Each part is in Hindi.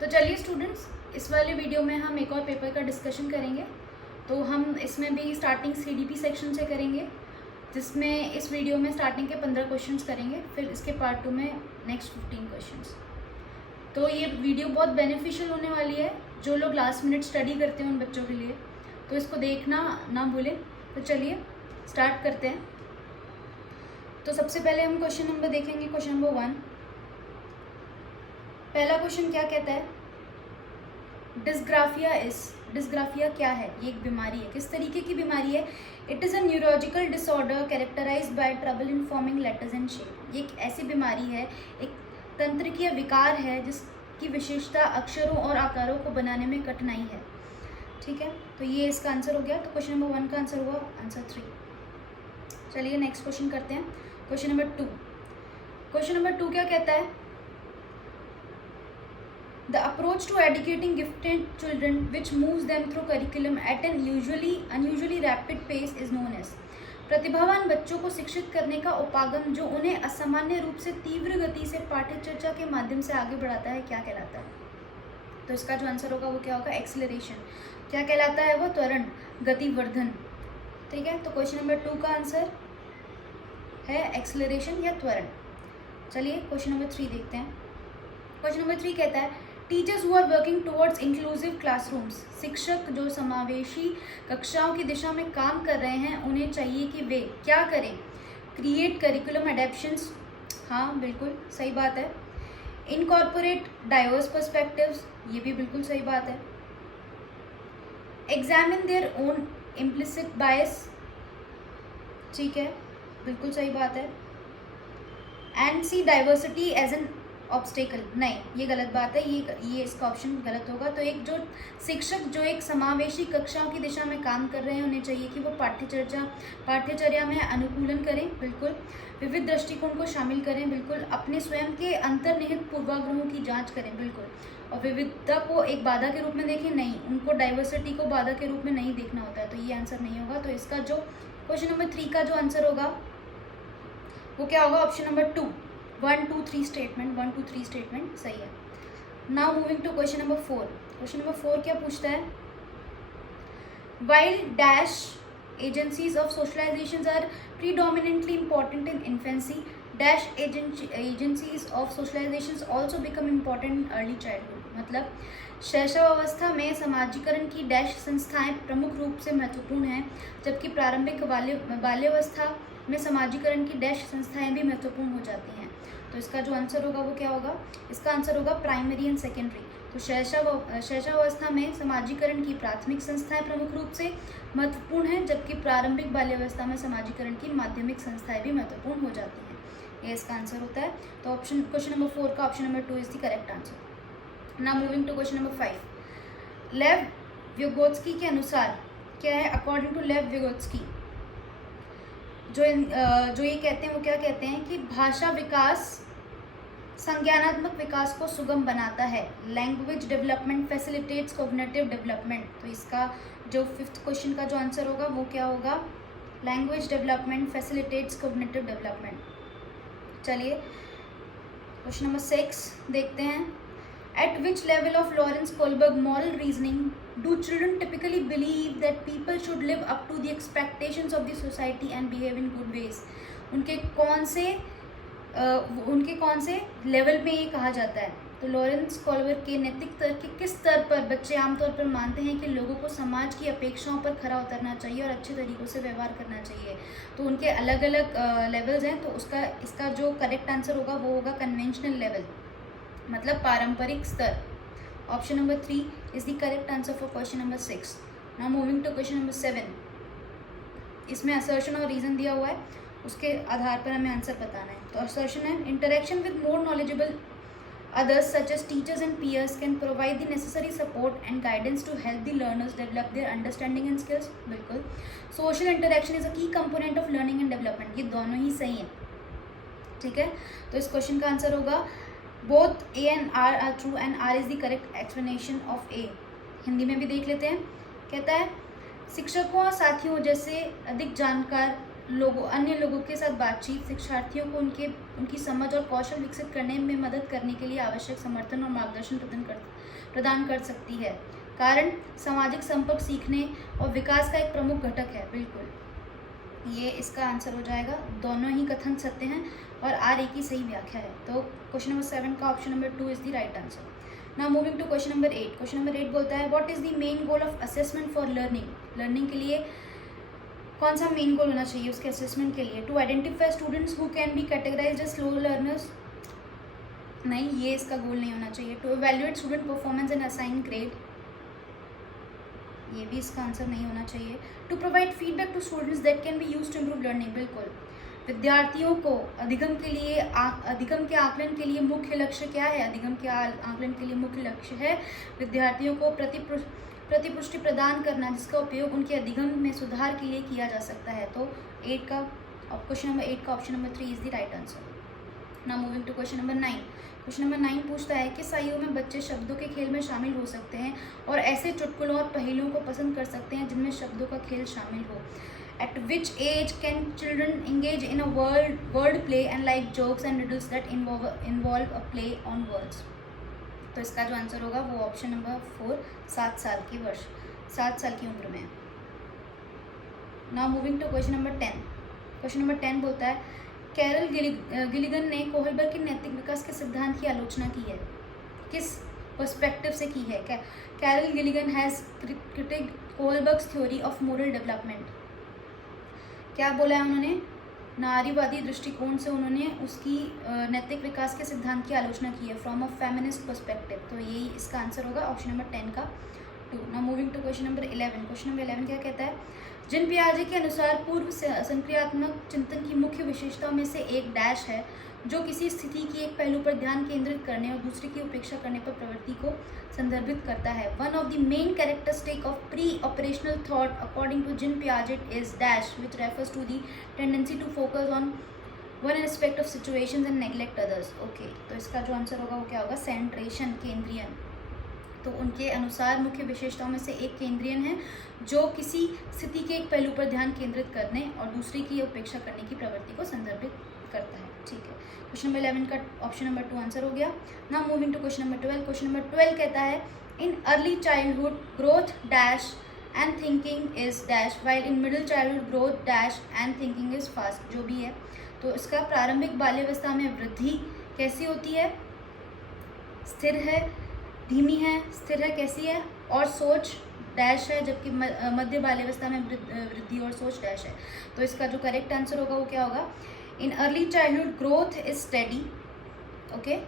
तो चलिए स्टूडेंट्स, इस वाले वीडियो में हम एक और पेपर का डिस्कशन करेंगे। तो हम इसमें भी स्टार्टिंग सीडीपी सेक्शन से करेंगे, जिसमें इस वीडियो में स्टार्टिंग के 15 क्वेश्चंस करेंगे, फिर इसके पार्ट 2 में नेक्स्ट 15 क्वेश्चंस। तो ये वीडियो बहुत बेनिफिशियल होने वाली है जो लोग लास्ट मिनट स्टडी करते हैं उन बच्चों के लिए, तो इसको देखना ना भूलें। तो चलिए स्टार्ट करते हैं। तो सबसे पहले हम क्वेश्चन नंबर देखेंगे, क्वेश्चन नंबर 1। पहला क्वेश्चन क्या कहता है? डिस्ग्राफिया क्या है? ये एक बीमारी है। किस तरीके की बीमारी है? It is a neurological disorder characterised by trouble in forming letters and shape. ये एक ऐसी बीमारी है, एक तंत्रिकीय विकार है जिसकी विशेषता अक्षरों और आकारों को बनाने में कठिनाई है। ठीक है, तो ये इसका आंसर हो गया। तो क्वेश्चन नंबर 1 का आंसर हुआ आंसर 3। चलिए नेक्स्ट क्वेश्चन करते हैं, क्वेश्चन नंबर 2। क्वेश्चन नंबर 2 क्या कहता है? The approach to educating gifted children which moves them through curriculum at an unusually rapid pace is known as। प्रतिभावान बच्चों को शिक्षित करने का उपागम जो उन्हें असामान्य रूप से तीव्र गति से पाठ्य चर्चा के माध्यम से आगे बढ़ाता है, क्या कहलाता है? तो इसका जो आंसर होगा वो क्या होगा? एक्सेलरेशन। क्या कहलाता है वो? त्वरण, गतिवर्धन। ठीक है, तो क्वेश्चन नंबर 2 का आंसर है एक्सेलरेशन या त्वरण। चलिए क्वेश्चन नंबर 3 देखते हैं। क्वेश्चन नंबर 3 कहता है teachers who are working towards inclusive classrooms. शिक्षक जो समावेशी कक्षाओं की दिशा में काम कर रहे हैं, उन्हें चाहिए कि वे क्या करें? Create curriculum adaptations. हाँ, बिल्कुल सही बात है। Incorporate diverse perspectives. ये भी बिल्कुल सही बात है। Examine their own implicit bias. ठीक है, बिल्कुल सही बात है। And see diversity as an obstacle. नहीं, ये गलत बात है, ये इसका ऑप्शन गलत होगा। तो एक जो शिक्षक जो एक समावेशी कक्षाओं की दिशा में काम कर रहे हैं, उन्हें चाहिए कि वो पाठ्यचर्या में अनुकूलन करें, बिल्कुल। विविध दृष्टिकोण को शामिल करें, बिल्कुल। अपने स्वयं के अंतर्निहित पूर्वाग्रहों की जांच करें, बिल्कुल। और विविधता को एक बाधा के रूप में देखें, नहीं, उनको डाइवर्सिटी को बाधा के रूप में नहीं देखना होता है, तो ये आंसर नहीं होगा। तो इसका जो क्वेश्चन नंबर 3 का जो आंसर होगा वो क्या होगा? ऑप्शन नंबर 2, 1 2 3 स्टेटमेंट, 1 2 3 स्टेटमेंट सही है। Now moving to question number 4। Question number 4 क्या पूछता है? While dash agencies of socialisation are predominantly important in infancy, dash agencies of socialisation also become important in early childhood. मतलब शैशवावस्था में समाजीकरण की डैश संस्थाएं प्रमुख रूप से महत्वपूर्ण हैं, जबकि प्रारंभिक बाल्यावस्था में समाजीकरण की डैश संस्थाएं भी महत्वपूर्ण हो जाती हैं। तो इसका जो आंसर होगा वो क्या होगा? इसका आंसर होगा प्राइमरी एंड सेकेंडरी। तो शैशवावस्था में समाजीकरण की प्राथमिक संस्थाएं प्रमुख रूप से महत्वपूर्ण हैं, जबकि प्रारंभिक बाल्यावस्था में समाजीकरण की माध्यमिक संस्थाएं भी महत्वपूर्ण हो जाती हैं। ये इसका आंसर होता है। तो ऑप्शन क्वेश्चन नंबर 4 का option number 2 is the correct answer. Now moving to question number 5। Lev विगोत्स्की के अनुसार क्या है? अकॉर्डिंग टू लेव विगोत्स्की जो ये कहते हैं वो क्या कहते हैं कि भाषा विकास संज्ञानात्मक विकास को सुगम बनाता है। Language development facilitates cognitive development. तो इसका जो 5th क्वेश्चन का जो आंसर होगा वो क्या होगा? Language development facilitates cognitive development. चलिए क्वेश्चन नंबर 6 देखते हैं। At which level of Lawrence Kohlberg moral reasoning do children typically believe that people should live up to the expectations of the society and behave in good ways? उनके कौन से लेवल में ये कहा जाता है? तो लॉरेंस कोलबर्ग के नैतिक तर्क के किस स्तर पर बच्चे आमतौर पर मानते हैं कि लोगों को समाज की अपेक्षाओं पर खरा उतरना चाहिए और अच्छे तरीक़ों से व्यवहार करना चाहिए? तो उनके अलग अलग लेवल्स हैं। तो इसका जो करेक्ट आंसर होगा वो होगा कन्वेंशनल लेवल, मतलब पारंपरिक स्तर। Option number 3 is the correct answer for question number 6। Now moving to question number 7। इसमें असर्शन और रीजन दिया हुआ है, उसके आधार पर हमें आंसर बताना है। तो असर्शन है interaction with more knowledgeable others such as teachers and peers can provide the necessary support and guidance to help the learners develop their understanding and skills. बिल्कुल। Social interaction is a key component of learning and development. ये दोनों ही सही हैं। ठीक है, तो इस क्वेश्चन का आंसर होगा both A and R are true and R is the correct explanation of A। Hindi में भी देख लेते हैं। कहता है शिक्षकों और साथियों जैसे अधिक जानकार अन्य लोगों के साथ बातचीत शिक्षार्थियों को उनकी समझ और कौशल विकसित करने में मदद करने के लिए आवश्यक समर्थन और मार्गदर्शन प्रदान कर सकती है। कारण सामाजिक संपर्क सीखने और विकास का एक प्रमुख घटक है। बिल्कुल, ये इसका आंसर हो जाएगा। दोनों ही कथन सत्य हैं और आर एक ही सही व्याख्या है। तो क्वेश्चन नंबर 7 का option number 2 is the right answer. Now moving to question number 8। Question number 8 बोलता है what is the main goal of assessment for learning. Learning के लिए कौन सा मेन गोल होना चाहिए उसके असेसमेंट के लिए? To identify students who can be categorised as slow learners, नहीं, ये इसका गोल नहीं होना चाहिए। To evaluate student performance and assign grade, ये भी इसका आंसर नहीं होना चाहिए। To provide feedback to students that can be used to improve learning, बिल्कुल। विद्यार्थियों को अधिगम के आकलन के लिए मुख्य लक्ष्य क्या है? अधिगम के आकलन के लिए मुख्य लक्ष्य है विद्यार्थियों को प्रतिपुष्टि प्रदान करना, जिसका उपयोग उनके अधिगम में सुधार के लिए किया जा सकता है। तो क्वेश्चन नंबर 8 का option number 3 is the right answer. Now moving to question number 9। Question number 9 पूछता है किस आयु में बच्चे शब्दों के खेल में शामिल हो सकते हैं और ऐसे चुटकुलों और पहेलियों को पसंद कर सकते हैं जिनमें शब्दों का खेल शामिल हो। At which age can children engage in a word play and like jokes and riddles that involve a play on words? तो इसका जो आंसर होगा वो ऑप्शन नंबर 4, 7 साल की उम्र में। Now moving to question number 10। Question number 10 बोलता है कैरल गिलिगन ने कोहलबर्ग के नैतिक विकास के सिद्धांत की आलोचना की है, किस पर्सपेक्टिव से की है? Carol Gilligan has criticised Kohlberg's theory of moral development. क्या बोला है उन्होंने? नारीवादी दृष्टिकोण से उन्होंने उसकी नैतिक विकास के सिद्धांत की आलोचना की है, फ्रॉम अ फेमिनिस्ट पर्सपेक्टिव। तो यही इसका आंसर होगा ऑप्शन नंबर 10 का 2। Now moving to question number 11। Question number 11 क्या कहता है? जिन पियाजे के अनुसार पूर्व संक्रियात्मक चिंतन की मुख्य विशेषताओं में से एक डैश है जो किसी स्थिति की एक पहलू पर ध्यान केंद्रित करने और दूसरे की उपेक्षा करने पर प्रवृत्ति को संदर्भित करता है। One of the main characteristic of pre operational thought according to Jean Piaget is dash which refers to the tendency to focus on one aspect of situations and neglect others. Okay, तो इसका जो आंसर होगा वो क्या होगा? सेंट्रेशन, केंद्रीयन। तो उनके अनुसार मुख्य विशेषताओं में से एक केंद्रीयन है जो किसी स्थिति के एक पहलू पर ध्यान केंद्रित करने और दूसरे की उपेक्षा करने की प्रवृत्ति को संदर्भित करता है। ठीक है, क्वेश्चन नंबर 11 का ऑप्शन नंबर 2 आंसर हो गया। Now moving to question number 12। Question number 12 कहता है in early childhood growth dash and thinking is dash while in middle childhood growth dash and thinking is fast. जो भी है, तो इसका प्रारंभिक बाल्यावस्था में वृद्धि कैसी होती है? स्थिर है, धीमी है, स्थिर है, कैसी है? और सोच डैश है, जबकि मध्य बाल्यावस्था में वृद्धि और सोच डैश है। तो इसका जो करेक्ट आंसर होगा वो क्या होगा? In early childhood, growth is steady, okay,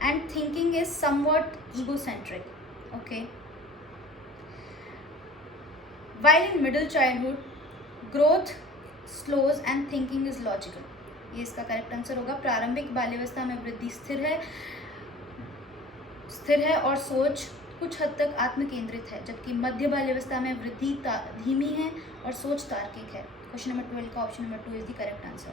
and thinking is somewhat egocentric, okay. While in middle childhood, growth slows and thinking is logical. ये इसका करेक्ट आंसर होगा। प्रारंभिक बाल्यावस्था में वृद्धि स्थिर है और सोच कुछ हद तक आत्मकेंद्रित है, जबकि मध्य बाल्यावस्था में वृद्धि धीमी है और सोच तार्किक है। क्वेश्चन नंबर 12 का option number 2 is the correct answer.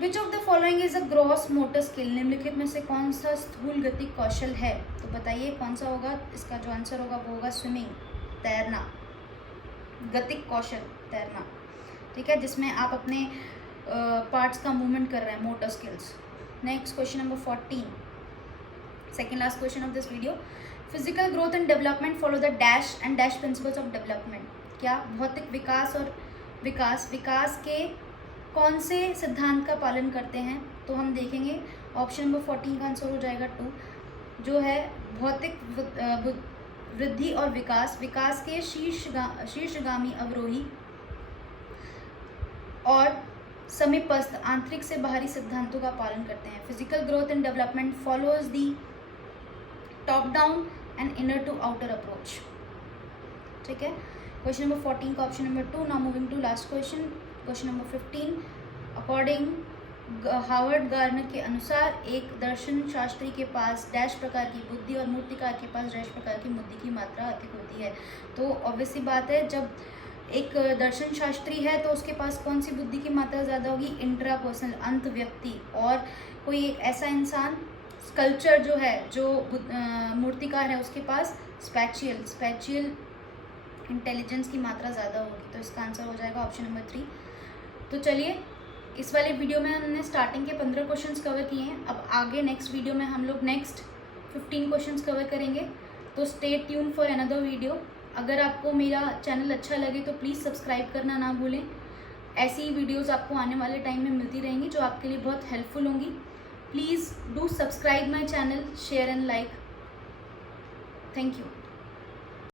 Which of the following is a gross motor skill? निम्नलिखित में से कौन सा स्थूल गतिक कौशल है? तो बताइए कौन सा होगा? इसका जो आंसर होगा वो होगा स्विमिंग, तैरना। गतिक कौशल तैरना, ठीक है, जिसमें आप अपने पार्ट्स का मूवमेंट कर रहे हैं, motor skills. Next question number 14, second last question of this video. Physical growth and development follow the dash and dash principles of development. क्या भौतिक विकास और विकास के कौन से सिद्धांत का पालन करते हैं? तो हम देखेंगे ऑप्शन नंबर 14 का आंसर हो जाएगा 2, जो है भौतिक वृद्धि और विकास के शीर्षगामी अवरोही और समीपस्थ आंतरिक से बाहरी सिद्धांतों का पालन करते हैं। Physical growth and development follows the top down and inner to outer approach. ठीक है, क्वेश्चन नंबर 14 का option number 2। Now moving to last question, question number 15। According Howard Gardner के अनुसार एक दर्शन शास्त्री के पास डैश प्रकार की बुद्धि और मूर्तिकार के पास डैश प्रकार की बुद्धि की मात्रा अधिक होती है। तो ऑब्वियस सी बात है, जब एक दर्शन शास्त्री है तो उसके पास कौन सी बुद्धि की मात्रा ज़्यादा होगी? इंट्रापर्सनल, अंत व्यक्ति। और कोई एक ऐसा इंसान, स्कल्पचर जो है, जो मूर्तिकार है, उसके पास स्पैचियल इंटेलिजेंस की मात्रा ज़्यादा होगी। तो इसका आंसर हो जाएगा ऑप्शन नंबर 3, तो चलिए, इस वाले वीडियो में हमने स्टार्टिंग के 15 क्वेश्चंस कवर किए हैं। अब आगे नेक्स्ट वीडियो में हम लोग नेक्स्ट 15 क्वेश्चंस कवर करेंगे। तो stay tune for another video. अगर आपको मेरा चैनल अच्छा लगे तो प्लीज़ सब्सक्राइब करना ना भूलें। ऐसी वीडियोस आपको आने वाले टाइम में मिलती रहेंगी जो आपके लिए बहुत हेल्पफुल होंगी। Please do subscribe my channel, share and like. Thank you.